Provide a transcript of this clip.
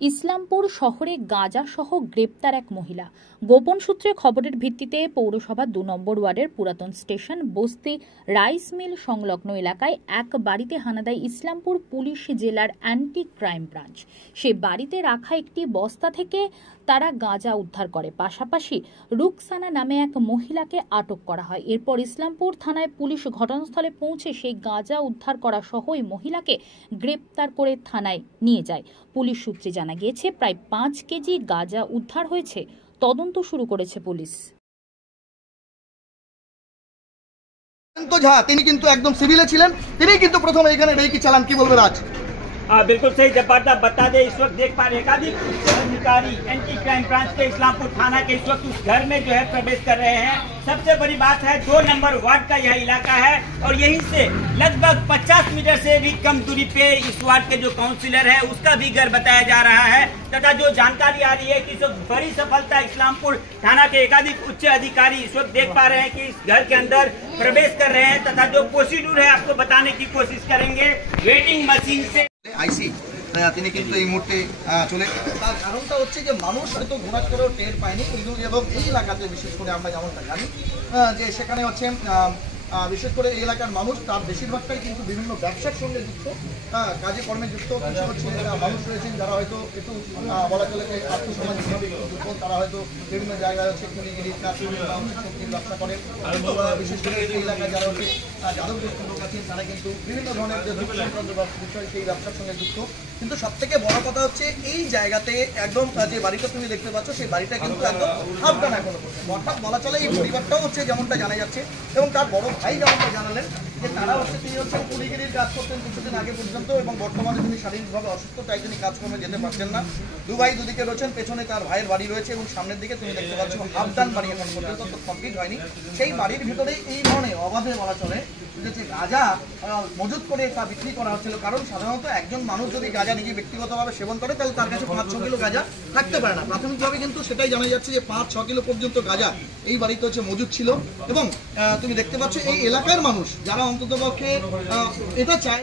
ইসলামপুর শহরে গাঁজা সহ গ্রেপ্তার এক মহিলা। গোপন সূত্রে খবরের ভিত্তিতে পৌরসভা ২ নম্বর ওয়ার্ডের পুরাতন স্টেশন বস্তি রাইস মিল সংলগ্ন এলাকায় এক বাড়িতে হানা দেয় ইসলামপুর পুলিশ জেলার অ্যান্টি ক্রাইম ব্রাঞ্চ। সে বাড়িতে রাখা একটি বস্তা থেকে তারা গাঁজা উদ্ধার করে। পাশাপাশি রুকসানা নামে এক মহিলাকে আটক করা হয়। এরপর ইসলামপুর থানায় পুলিশ ঘটনাস্থলে পৌঁছে সেই গাঁজা উদ্ধার করা সহ ওই মহিলাকে গ্রেপ্তার করে থানায় নিয়ে যায়। পুলিশ সূত্রে জানা গিয়েছে প্রায় ৫ কেজি গাঁজা উদ্ধার হয়েছে। তদন্ত শুরু করেছে পুলিশ। তিনি কিন্তু একদম সিভিলে ছিলেন, তিনি কিন্তু প্রথমে এখানে রেকি চালান। কি বলবেন আজ? बिल्कुल सही। जब बता दे, इस वक्त देख पा रहे एकाधिक अधिकारी एंटी क्राइम ब्रांच के इस्लामपुर थाना के इस वक्त उस घर में जो है प्रवेश कर रहे हैं। सबसे बड़ी बात है 2 नंबर वार्ड का यह इलाका है और यहीं से लगभग 50 मीटर से भी कम दूरी पे इस वार्ड के जो काउंसिलर है उसका भी घर बताया जा रहा है। तथा जो जानकारी आ रही है कि इस वक्त बड़ी सफलता इस्लामपुर थाना के एकाधिक उच्च अधिकारी इस वक्त देख पा रहे हैं कि इस घर के अंदर प्रवेश कर रहे हैं। तथा जो प्रोसीड्यूर है आपको बताने की कोशिश करेंगे। वेटिंग मशीन से আইসি তিনি কিন্তু এই মুহূর্তে চলে। তার কারণটা হচ্ছে যে মানুষ হয়তো ঘোরা করেও টের পায়নি, এবং এই এলাকাতে বিশেষ করে আমরা যেমনটা জানি যে সেখানে হচ্ছে বিশেষ করে এই এলাকার মানুষ তার বেশিরভাগটাই কিন্তু বিভিন্ন ব্যবসার সঙ্গে যুক্ত, কাজে কর্মে যুক্ত। কিছু হচ্ছে মানুষ রয়েছেন যারা হয়তো একটু বলা চলে আর্থসামাজিকভাবে যুক্ত, তারা হয়তো বিভিন্ন জায়গায় হচ্ছে কুলিগিরি সবজির ব্যবসা করেন। বিশেষ করে এই এলাকায় যারা হচ্ছে যাদবগ্রস্ত লোক আছেন তারা কিন্তু বিভিন্ন ধরনের যে যুক্ত সংক্রান্ত বিষয় সেই ব্যবসার সঙ্গে যুক্ত। কিন্তু সব থেকে বড় কথা হচ্ছে এই জায়গাতে একদম যে বাড়িটা তুমি দেখতে পাচ্ছ সেই বাড়িটা কিন্তু একদম সাবধান এখনো পর্যন্ত। অর্থাৎ বলা চলে এই পরিবারটাও হচ্ছে যেমনটা জানা যাচ্ছে এবং তার বড় ভাই যেমনটা জানালেন যে তারা হচ্ছে তিনি হচ্ছে কুলিগিরির কাজ করতেন কিছুদিন আগে পর্যন্ত, এবং বর্তমানে তিনি শারীরিকভাবে অসুস্থ, তাই তিনি কাজকর্মে যেতে পারছেন না। দু ভাই দুদিকে রয়েছেন, পেছনে তার ভাইয়ের বাড়ি রয়েছে এবং সামনের দিকে তুমি দেখতে পাচ্ছ হাফদান বাড়ি এখন পর্যন্ত তো কমপ্লিট হয়নি। সেই বাড়ির ভিতরেই এই ধরনের অবাধে বলা চলে যে গাঁজা মজুত করে তা বিক্রি করা হচ্ছিল। কারণ সাধারণত একজন মানুষ যদি গাঁজা নিজে ব্যক্তিগতভাবে সেবন করে তাহলে তার কাছে ৫-৬ কিলো গাঁজা থাকতে পারে না। প্রাথমিকভাবে কিন্তু সেটাই জানা যাচ্ছে যে ৫-৬ কিলো পর্যন্ত গাঁজা এই বাড়িতে হচ্ছে মজুত ছিল। এবং তুমি দেখতে পাচ্ছ এই এলাকার মানুষ যারা অন্ততপক্ষে এটা চায়।